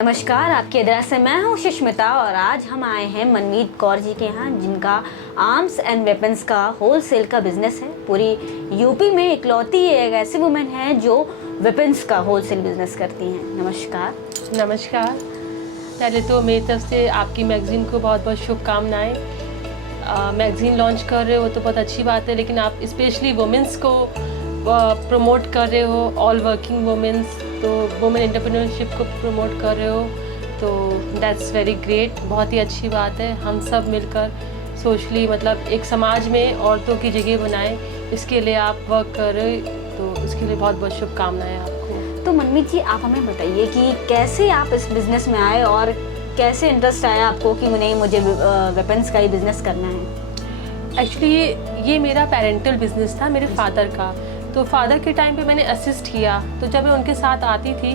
नमस्कार, आपकी अदरा से मैं हूं सुष्मिता और आज हम आए हैं मनमीत कौर जी के यहाँ, जिनका आर्म्स एंड वेपन्स का होलसेल का बिजनेस है। पूरी यूपी में इकलौती एक ऐसी वुमेन है जो वेपन्स का होलसेल बिजनेस करती हैं। नमस्कार। नमस्कार। पहले तो मेरी तरफ से आपकी मैगज़ीन को बहुत बहुत शुभकामनाएं। मैगज़ीन लॉन्च कर रहे हो तो बहुत अच्छी बात है, लेकिन आप स्पेशली वुमेंस को प्रमोट कर रहे हो, ऑल वर्किंग वुमेंस, तो वुमेन एंटरप्रेन्योरशिप को प्रमोट कर रहे हो, तो दैट्स वेरी ग्रेट। बहुत ही अच्छी बात है। हम सब मिलकर सोशली मतलब एक समाज में औरतों की जगह बनाएं, इसके लिए आप वर्क कर रहे हो, तो इसके लिए बहुत बहुत शुभकामनाएं आपको। तो मनमीत जी, आप हमें बताइए कि कैसे आप इस बिज़नेस में आए और कैसे इंटरेस्ट आया आपको कि नहीं, मुझे वेपन्स का ही बिज़नेस करना है। एक्चुअली ये मेरा पेरेंटल बिजनेस था, मेरे फादर का। तो फादर के टाइम पे मैंने असिस्ट किया, तो जब मैं उनके साथ आती थी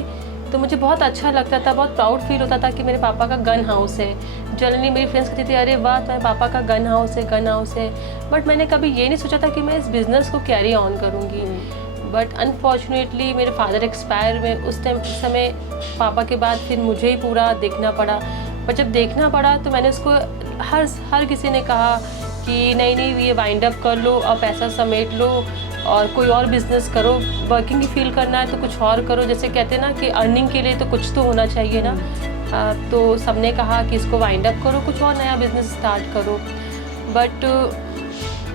तो मुझे बहुत अच्छा लगता था, बहुत प्राउड फील होता था कि मेरे पापा का गन हाउस है। जनरली मेरी फ्रेंड्स कहती थी, अरे वाह तुम्हारे पापा का गन हाउस है, गन हाउस है। बट मैंने कभी ये नहीं सोचा था कि मैं इस बिज़नेस को कैरी ऑन करूँगी। बट अनफॉर्चुनेटली मेरे फादर एक्सपायर हुए उस समय पापा के बाद फिर मुझे ही पूरा देखना पड़ा। पर जब देखना पड़ा तो मैंने उसको हर किसी ने कहा कि नहीं ये वाइंड अप कर लो, अब पैसा समेट लो और कोई और बिज़नेस करो। वर्किंग ही फील करना है तो कुछ और करो, जैसे कहते हैं ना कि अर्निंग के लिए तो कुछ तो होना चाहिए ना। तो सबने कहा कि इसको वाइंड अप करो, कुछ और नया बिज़नेस स्टार्ट करो। बट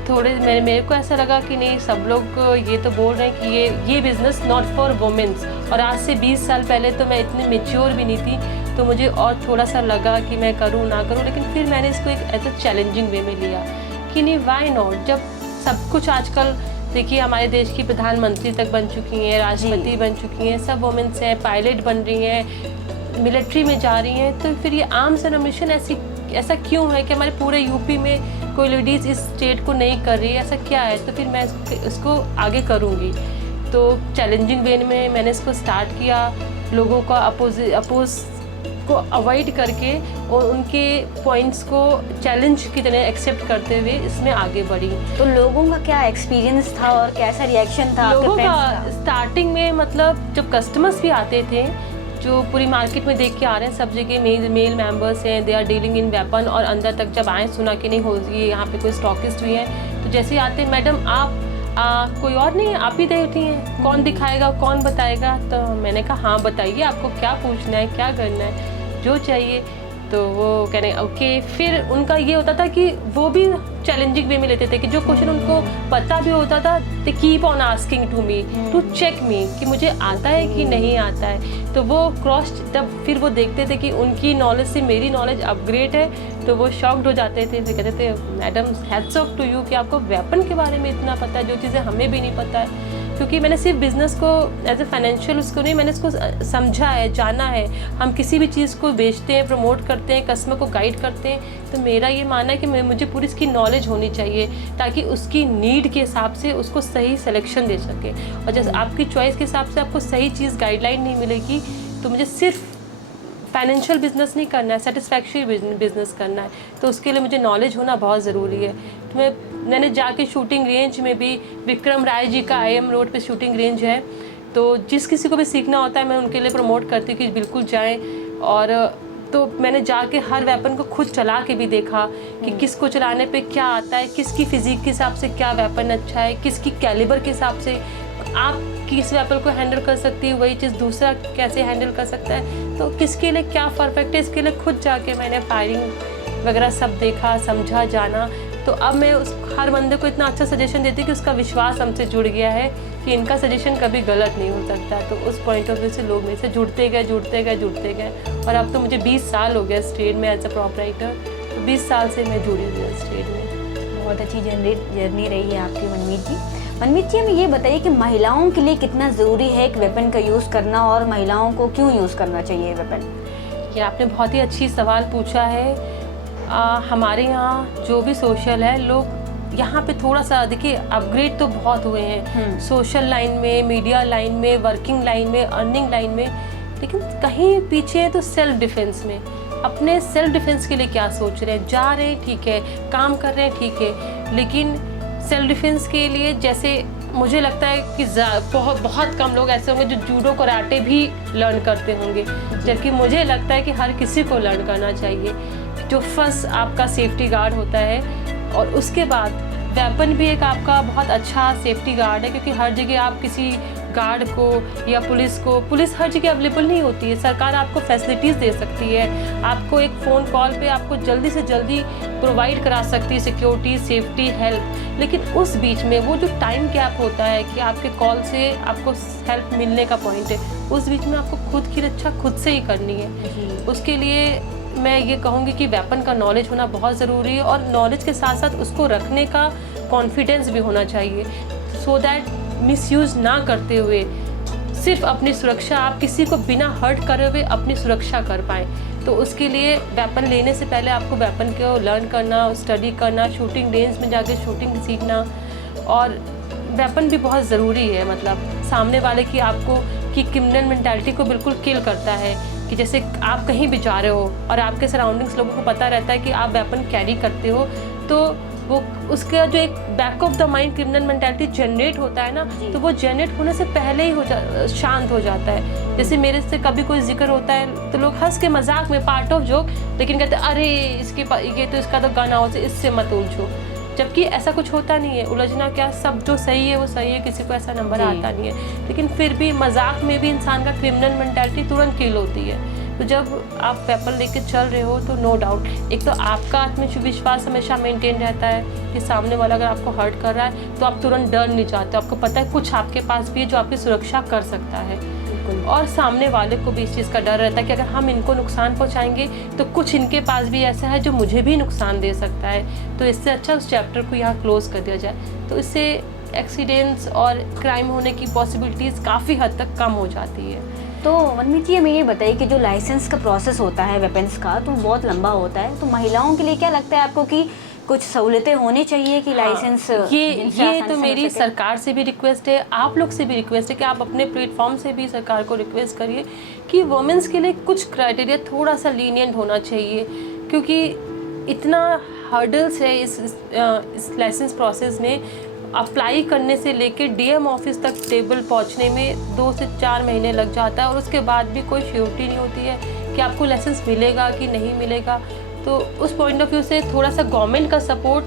थोड़े मेरे को ऐसा लगा कि नहीं, सब लोग ये तो बोल रहे हैं कि ये बिज़नेस नॉट फॉर वुमेन्स, और आज से 20 साल पहले तो मैं इतनी मेच्योर भी नहीं थी, तो मुझे और थोड़ा सा लगा कि मैं करूँ ना करूँ। लेकिन फिर मैंने इसको एक ऐसा चैलेंजिंग वे में लिया कि नहीं, वाई नॉट। जब सब कुछ आजकल देखिए हमारे देश की प्रधानमंत्री तक बन चुकी हैं, राष्ट्रपति बन चुकी हैं, सब वुमेन्स हैं, पायलट बन रही हैं, मिलिट्री में जा रही हैं, तो फिर ये आर्म्स एंड एम्यूनिशन ऐसा क्यों है कि हमारे पूरे यूपी में कोई लेडीज़ इस स्टेट को नहीं कर रही है, ऐसा क्या है? तो फिर मैं इसको आगे करूँगी। तो चैलेंजिंग वे में मैंने इसको स्टार्ट किया, लोगों का अपोज को अवॉइड करके और उनके पॉइंट्स को चैलेंज की तरह एक्सेप्ट करते हुए इसमें आगे बढ़ी। तो लोगों का क्या एक्सपीरियंस था और कैसा रिएक्शन था लोगों का? स्टार्टिंग में मतलब जब कस्टमर्स भी आते थे, जो पूरी मार्केट में देख के आ रहे हैं, सब जगह मेल मेंबर्स हैं, they are dealing in weapon, और अंदर तक जब आए सुना कि नहीं हो ये यहाँ पे कोई स्टॉकिस्ट भी हैं, तो जैसे आते हैं, मैडम आप कोई और नहीं है, आप ही देती हैं, कौन दिखाएगा, कौन बताएगा? तो मैंने कहा हाँ बताइए, आपको क्या पूछना है, क्या करना है, जो चाहिए। तो वो कह रहे ओके। फिर उनका ये होता था कि वो भी चैलेंजिंग वे में लेते थे कि जो क्वेश्चन उनको पता भी होता था, they keep on asking to me to check me कि मुझे आता है कि नहीं आता है। तो वो क्रॉस, तब फिर वो देखते थे कि उनकी नॉलेज से मेरी नॉलेज अपग्रेड है, तो वो शॉक्ड हो जाते थे। तो कहते थे madam hats off to you कि आपको वेपन के बारे में इतना पता है, जो चीज़ें हमें भी नहीं पता है। क्योंकि मैंने सिर्फ बिज़नेस को एज ए फाइनेंशियल उसको नहीं, मैंने इसको समझा है, जाना है। हम किसी भी चीज़ को बेचते हैं, प्रमोट करते हैं, कस्टमर को गाइड करते हैं, तो मेरा ये मानना है कि मुझे पूरी इसकी नॉलेज होनी चाहिए ताकि उसकी नीड के हिसाब से उसको सही सिलेक्शन दे सके। और जैसे आपकी चॉइस के हिसाब से आपको सही चीज़ गाइडलाइन नहीं मिलेगी, तो मुझे सिर्फ फाइनेंशियल बिजनेस नहीं करना है, सेटिस्फैक्ट्री बिजनेस करना है, तो उसके लिए मुझे नॉलेज होना बहुत ज़रूरी है। तो मैंने जाके शूटिंग रेंज में भी, विक्रम राय जी का IM रोड पे शूटिंग रेंज है, तो जिस किसी को भी सीखना होता है मैं उनके लिए प्रमोट करती हूँ कि बिल्कुल जाएं। और तो मैंने जाके हर वेपन को खुद चला के भी देखा कि किसको चलाने पे क्या आता है, किसकी फिजिक के हिसाब से क्या वेपन अच्छा है, किसकी कैलिबर के हिसाब से आप किस वेपन को हैंडल कर सकती है, वही चीज़ दूसरा कैसे हैंडल कर सकता है, तो किसके लिए क्या परफेक्ट है, इसके लिए खुद जाके मैंने फायरिंग वगैरह सब देखा, समझा, जाना। तो अब मैं हर बंदे को इतना अच्छा सजेशन देती कि उसका विश्वास हमसे जुड़ गया है कि इनका सजेशन कभी गलत नहीं हो सकता। तो उस पॉइंट ऑफ व्यू से लोग मेरे से जुड़ते गए। और अब तो मुझे 20 साल हो गया इस ट्रेड में एज अ प्रोपराइटर, तो 20 साल से मैं जुड़ी हुई हूँ इस ट्रेड में। बहुत अच्छी जर्नी रही है आपकी मनमीत जी। मनमीत जी, हमें ये बताइए कि महिलाओं के लिए कितना ज़रूरी है एक वेपन का यूज़ करना, और महिलाओं को क्यों यूज़ करना चाहिए वेपन? ये आपने बहुत ही अच्छी सवाल पूछा है। हमारे यहाँ जो भी सोशल है, लोग यहाँ पे थोड़ा सा देखिए अपग्रेड तो बहुत हुए हैं, सोशल लाइन में, मीडिया लाइन में, वर्किंग लाइन में, अर्निंग लाइन में, लेकिन कहीं पीछे है तो सेल्फ डिफेंस में। अपने सेल्फ डिफेंस के लिए क्या सोच रहे हैं? जा रहे हैं ठीक है, काम कर रहे हैं ठीक है, लेकिन सेल्फ डिफेंस के लिए जैसे मुझे लगता है कि बहुत बहुत कम लोग ऐसे होंगे जो जूडो कराटे भी लर्न करते होंगे, जबकि मुझे लगता है कि हर किसी को लर्न करना चाहिए। जो फर्स्ट आपका सेफ्टी गार्ड होता है, और उसके बाद वेपन भी एक आपका बहुत अच्छा सेफ्टी गार्ड है, क्योंकि हर जगह आप किसी गार्ड को या पुलिस हर जगह अवेलेबल नहीं होती है। सरकार आपको फैसिलिटीज़ दे सकती है, आपको एक फ़ोन कॉल पे आपको जल्दी से जल्दी प्रोवाइड करा सकती है सिक्योरिटी, सेफ्टी, हेल्प। लेकिन उस बीच में वो जो टाइम गैप होता है कि आपके कॉल से आपको हेल्प मिलने का पॉइंट है, उस बीच में आपको खुद की रक्षा खुद से ही करनी है। उसके लिए मैं ये कहूँगी कि वेपन का नॉलेज होना बहुत ज़रूरी है, और नॉलेज के साथ साथ उसको रखने का कॉन्फिडेंस भी होना चाहिए, सो दैट मिसयूज़ ना करते हुए सिर्फ अपनी सुरक्षा, आप किसी को बिना हर्ट करे हुए अपनी सुरक्षा कर पाएँ। तो उसके लिए वेपन लेने से पहले आपको वेपन को लर्न करना, स्टडी करना, शूटिंग रेंज में जाके शूटिंग सीखना। और वेपन भी बहुत ज़रूरी है, मतलब सामने वाले की आपको की क्रिमिनल मेंटालिटी को बिल्कुल किल करता है। कि जैसे आप कहीं भी जा रहे हो और आपके सराउंडिंग्स लोगों को पता रहता है कि आप वेपन कैरी करते हो, तो वो उसका जो एक back of the mind criminal mentality generate होता है ना, तो वो जनरेट होने से पहले ही शांत हो जाता है। जैसे मेरे से कभी कोई जिक्र होता है तो लोग हंस के मजाक में, पार्ट ऑफ जोक, लेकिन कहते हैं अरे ये तो इसका तो गन हाउस है, इससे मत उलझो। जबकि ऐसा कुछ होता नहीं है। उलझना क्या, सब जो सही है वो सही है, किसी को ऐसा नंबर आता नहीं है। लेकिन फिर भी मजाक में भी इंसान का क्रिमिनल मेंटालिटी तुरंत किल होती है। तो जब आप वेपन लेके चल रहे हो तो नो डाउट एक तो आपका आत्मविश्वास हमेशा मेंटेन रहता है कि सामने वाला अगर आपको हर्ट कर रहा है तो आप तुरंत डर नहीं जाते, आपको पता है कुछ आपके पास भी है जो आपकी सुरक्षा कर सकता है। और सामने वाले को भी इस चीज़ का डर रहता है कि अगर हम इनको नुकसान पहुंचाएंगे तो कुछ इनके पास भी ऐसा है जो मुझे भी नुकसान दे सकता है। तो इससे अच्छा उस चैप्टर को यहाँ क्लोज कर दिया जाए, तो इससे एक्सीडेंट्स और क्राइम होने की पॉसिबिलिटीज़ काफ़ी हद तक कम हो जाती है। तो मनमीत जी हमें ये बताइए कि जो लाइसेंस का प्रोसेस होता है वेपन्स का, तो बहुत लंबा होता है, तो महिलाओं के लिए क्या लगता है आपको कि कुछ सहूलतें होनी चाहिए कि लाइसेंस? ये तो मेरी सरकार से भी रिक्वेस्ट है, आप लोग से भी रिक्वेस्ट है कि आप अपने प्लेटफॉर्म से भी सरकार को रिक्वेस्ट करिए कि वुमेन्स के लिए कुछ क्राइटेरिया थोड़ा सा लीनियंट होना चाहिए, क्योंकि इतना हर्डल्स है इस लाइसेंस प्रोसेस में। अप्लाई करने से लेके डीएम ऑफिस तक टेबल पहुंचने में 2 से 4 महीने लग जाता है, और उसके बाद भी कोई श्योरिटी नहीं होती है कि आपको लाइसेंस मिलेगा कि नहीं मिलेगा। तो उस पॉइंट ऑफ व्यू से थोड़ा सा गवर्नमेंट का सपोर्ट,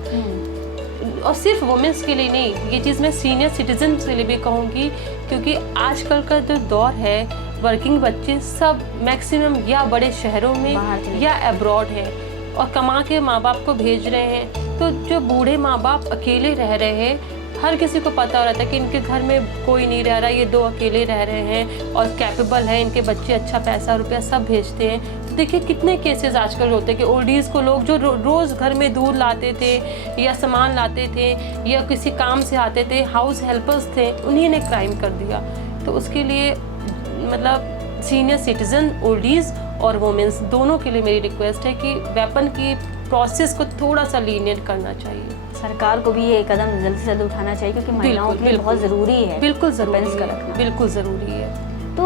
और सिर्फ वुमेन्स के लिए नहीं, ये चीज़ मैं सीनियर सिटीजन के लिए भी कहूँगी, क्योंकि आजकल का जो दौर है वर्किंग बच्चे सब मैक्सिमम या बड़े शहरों में या अब्रॉड हैं और कमा के माँ बाप को भेज रहे हैं। तो जो बूढ़े माँ बाप अकेले रह रहे हैं, हर किसी को पता रहता है कि इनके घर में कोई नहीं रह रहा, ये 2 अकेले रह रहे हैं और कैपेबल हैं, इनके बच्चे अच्छा पैसा रुपया सब भेजते हैं। तो देखिए कितने केसेस आजकल होते हैं कि ओल्डीज़ को लोग जो रोज़ घर में दूध लाते थे या सामान लाते थे या किसी काम से आते थे, हाउस हेल्पर्स थे, उन्हीं ने क्राइम कर दिया। तो उसके लिए मतलब सीनियर सिटीजन, ओल्डीज़ और वुमेन्स दोनों के लिए मेरी रिक्वेस्ट है कि वेपन की प्रोसेस को थोड़ा सा लीनियंट करना चाहिए। सरकार को भी ये कदम जल्द से जल्द उठाना चाहिए, क्योंकि महिलाओं के लिए बहुत ज़रूरी है, बिल्कुल ज़रूरी का रखना बिल्कुल ज़रूरी है। तो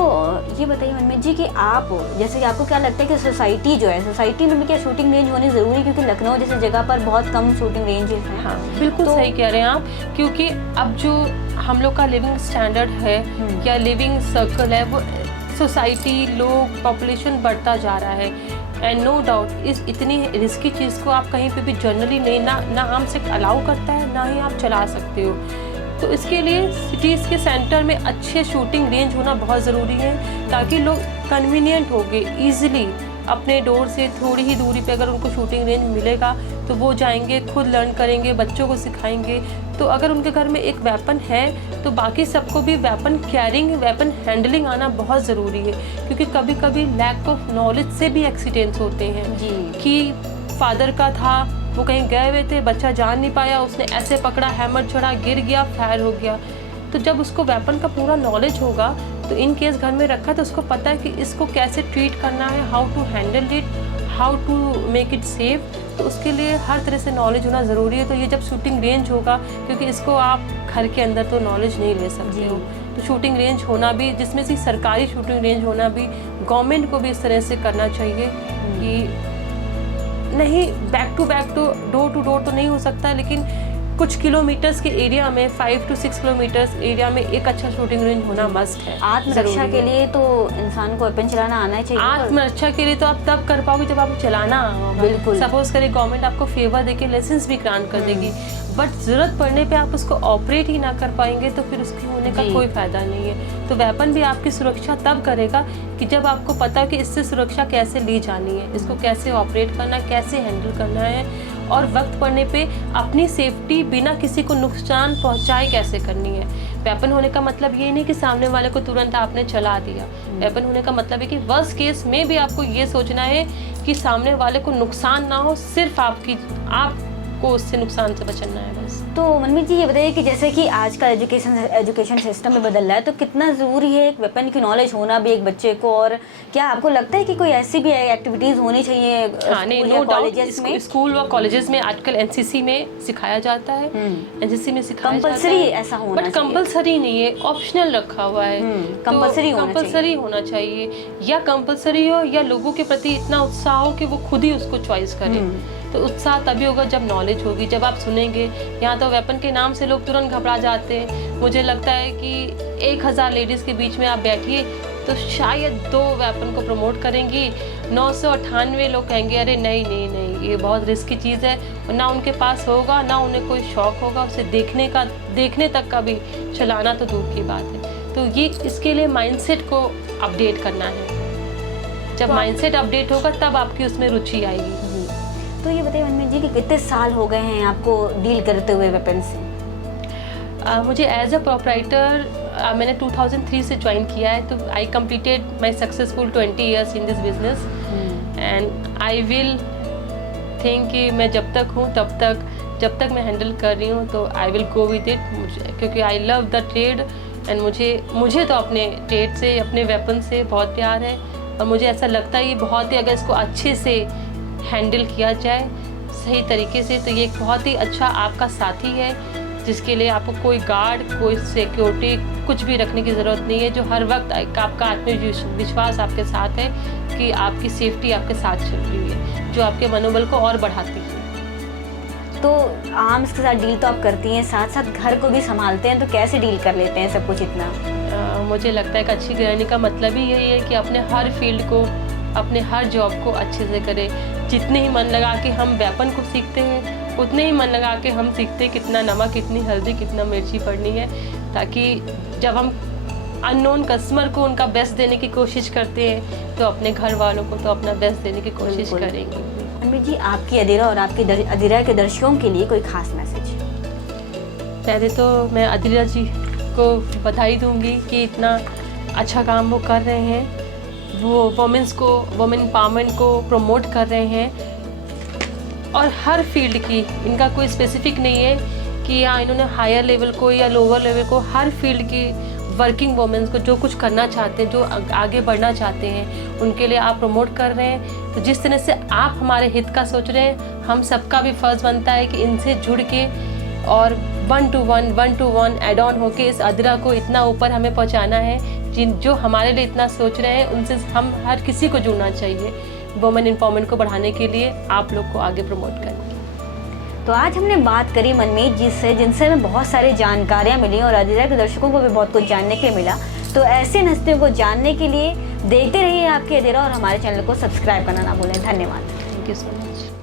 ये बताइए मनमीत जी कि आप, जैसे कि आपको क्या लगता है कि सोसाइटी जो है, सोसाइटी में भी क्या शूटिंग रेंज होनी ज़रूरी है? क्योंकि लखनऊ जैसे जगह पर बहुत कम शूटिंग रेंज है। हाँ बिल्कुल सही कह रहे हैं आप, क्योंकि अब जो हम लोग का लिविंग स्टैंडर्ड है या लिविंग सर्कल है, वो सोसाइटी, लोग, पॉपुलेशन बढ़ता जा रहा है। एंड नो डाउट इस इतनी रिस्की चीज़ को आप कहीं पे भी जनरली नहीं ना हम से अलाउ करता है, ना ही आप चला सकते हो। तो इसके लिए सिटीज़ के सेंटर में अच्छे शूटिंग रेंज होना बहुत ज़रूरी है, ताकि लोग कन्वीनियंट हो गए, ईजिली अपने डोर से थोड़ी ही दूरी पे अगर उनको शूटिंग रेंज मिलेगा तो वो जाएंगे, खुद लर्न करेंगे, बच्चों को सिखाएंगे। तो अगर उनके घर में एक वेपन है तो बाकी सबको भी वेपन कैरिंग, वेपन हैंडलिंग आना बहुत ज़रूरी है, क्योंकि कभी कभी लैक ऑफ नॉलेज से भी एक्सीडेंट्स होते हैं जी। कि फादर का था, वो कहीं गए हुए थे, बच्चा जान नहीं पाया, उसने ऐसे पकड़ा, हैमर चढ़ा, गिर गया, फायर हो गया। तो जब उसको वेपन का पूरा नॉलेज होगा तो इन केस घर में रखा तो उसको पता है कि इसको कैसे ट्रीट करना है, how to handle it, how to make it safe. तो उसके लिए हर तरह से नॉलेज होना ज़रूरी है। तो ये जब शूटिंग रेंज होगा, क्योंकि इसको आप घर के अंदर तो नॉलेज नहीं ले सकते हो, तो शूटिंग रेंज होना भी, जिसमें से सरकारी शूटिंग रेंज होना भी, गवर्नमेंट को भी इस तरह से करना चाहिए कि नहीं बैक टू डोर तो नहीं हो सकता, लेकिन कुछ किलोमीटर्स के एरिया में 5 to 6 किलोमीटर्स एरिया में एक अच्छा शूटिंग रेंज होना मस्ट है। आत्मरक्षा के लिए तो इंसान को वेपन चलाना आना चाहिए। आत्मरक्षा के लिए तो आप तब कर पाओगे जब आपको चलाना होगा। बिल्कुल। सपोज करें गवर्नमेंट आपको फेवर देके लाइसेंस भी ग्रांट कर देगी, बट जरूरत पड़ने पे आप उसको ऑपरेट ही ना कर पाएंगे तो फिर उसके होने का कोई फायदा नहीं है। तो वेपन भी आपकी सुरक्षा तब करेगा कि जब आपको पता हो कि इससे सुरक्षा कैसे ली जानी है, इसको कैसे ऑपरेट करना है, कैसे हैंडल करना है, और वक्त पड़ने पे अपनी सेफ्टी बिना किसी को नुकसान पहुंचाए कैसे करनी है। वेपन होने का मतलब ये नहीं कि सामने वाले को तुरंत आपने चला दिया। वेपन होने का मतलब है कि वर्स्ट केस में भी आपको ये सोचना है कि सामने वाले को नुकसान ना हो, सिर्फ आपको उससे नुकसान से बचना है बस। तो मनमीत जी ये बताइए कि जैसे कि आज का एजुकेशन सिस्टम में बदल रहा है, तो कितना ज़रूरी है एक वेपन की नॉलेज होना भी एक बच्चे को, और क्या आपको लगता है कि कोई ऐसी भी एक्टिविटीज़ होनी चाहिए हाँ, नहीं, नो डाउट स्कूल और कॉलेजेस में आजकल एनसीसी में सिखाया जाता है, एनसीसी में सिखाया कंपल्सरी ऐसा होना बट कंपल्सरी नहीं है, ऑप्शनल रखा हुआ है। कंपल्सरी होना चाहिए, या कंपल्सरी हो या लोगों के प्रति इतना उत्साह हो कि वो खुद ही उसको चॉइस करें। तो उत्साह तभी होगा जब नॉलेज होगी, जब आप सुनेंगे। यहाँ तो वेपन के नाम से लोग तुरंत घबरा जाते हैं। मुझे लगता है कि 1000 लेडीज़ के बीच में आप बैठिए तो शायद 2 वेपन को प्रमोट करेंगी, 998 लोग कहेंगे अरे नहीं नहीं नहीं ये बहुत रिस्की चीज़ है, और ना उनके पास होगा, ना उन्हें कोई शौक होगा उसे देखने तक का भी, चलाना तो दूर की बात है। तो ये इसके लिए माइंडसेट को अपडेट करना है। जब माइंडसेट अपडेट होगा तब आपकी उसमें रुचि आएगी। तो ये बताइए मनमीत जी कि कितने साल हो गए हैं आपको डील करते हुए वेपन से? मुझे एज अ प्रोप्राइटर मैंने 2003 से ज्वाइन किया है, तो I completed my successful 20 years in this business, and I will think कि मैं जब तक मैं हैंडल कर रही हूँ तो I will go with it, क्योंकि I love the trade, and मुझे तो अपने ट्रेड से, अपने वेपन से बहुत प्यार है, और मुझे ऐसा लगता है ये बहुत ही, अगर इसको अच्छे से हैंडल किया जाए सही तरीके से, तो ये एक बहुत ही अच्छा आपका साथी है, जिसके लिए आपको कोई गार्ड, कोई सिक्योरिटी कुछ भी रखने की ज़रूरत नहीं है, जो हर वक्त आपका आत्मविश्वास आपके साथ है कि आपकी सेफ्टी आपके साथ चल रही है, जो आपके मनोबल को और बढ़ाती है। तो आर्म्स के साथ डील तो आप करती हैं, साथ साथ घर को भी संभालते हैं, तो कैसे डील कर लेते हैं सब कुछ इतना? मुझे लगता है कि अच्छी गृहिणी का मतलब ही यही है कि अपने हर फील्ड को, अपने हर जॉब को अच्छे से करें। जितने ही मन लगा के हम वेपन को सीखते हैं, उतने ही मन लगा के हम सीखते हैं कितना नमक, कितनी हल्दी, कितना मिर्ची पड़नी है, ताकि जब हम अननोन कस्टमर को उनका बेस्ट देने की कोशिश करते हैं तो अपने घर वालों को तो अपना बेस्ट देने की कोशिश करेंगे। मनमीत जी आपकी अधीरा और आपके अधीरा के दर्शकों के लिए कोई खास मैसेज? पहले तो मैं अधीरा जी को बधाई दूंगी कि इतना अच्छा काम वो कर रहे हैं, वो वुमेन एम्पावरमेंट को प्रमोट कर रहे हैं, और हर फील्ड की, इनका कोई स्पेसिफिक नहीं है कि या इन्होंने हायर लेवल को या लोअर लेवल को, हर फील्ड की वर्किंग वुमेन्स को जो कुछ करना चाहते हैं, जो आगे बढ़ना चाहते हैं, उनके लिए आप प्रमोट कर रहे हैं। तो जिस तरह से आप हमारे हित का सोच रहे हैं, हम सबका भी फ़र्ज़ बनता है कि इनसे जुड़ के और 1 to 1 एड ऑन होके इस अधीरा को इतना ऊपर हमें पहुंचाना है। जो हमारे लिए इतना सोच रहे हैं उनसे हम हर किसी को जुड़ना चाहिए। वुमेन एम्पावरमेंट को बढ़ाने के लिए आप लोग को आगे प्रमोट करें। तो आज हमने बात करी मनमीत जी से, जिनसे हमें बहुत सारी जानकारियाँ मिली और अधीरा के दर्शकों को भी बहुत कुछ जानने के लिए मिला। तो ऐसे हस्तियों को जानने के लिए देखते रहिए आपके अधीरा, और हमारे चैनल को सब्सक्राइब करना ना भूलें। धन्यवाद। Thank you so much.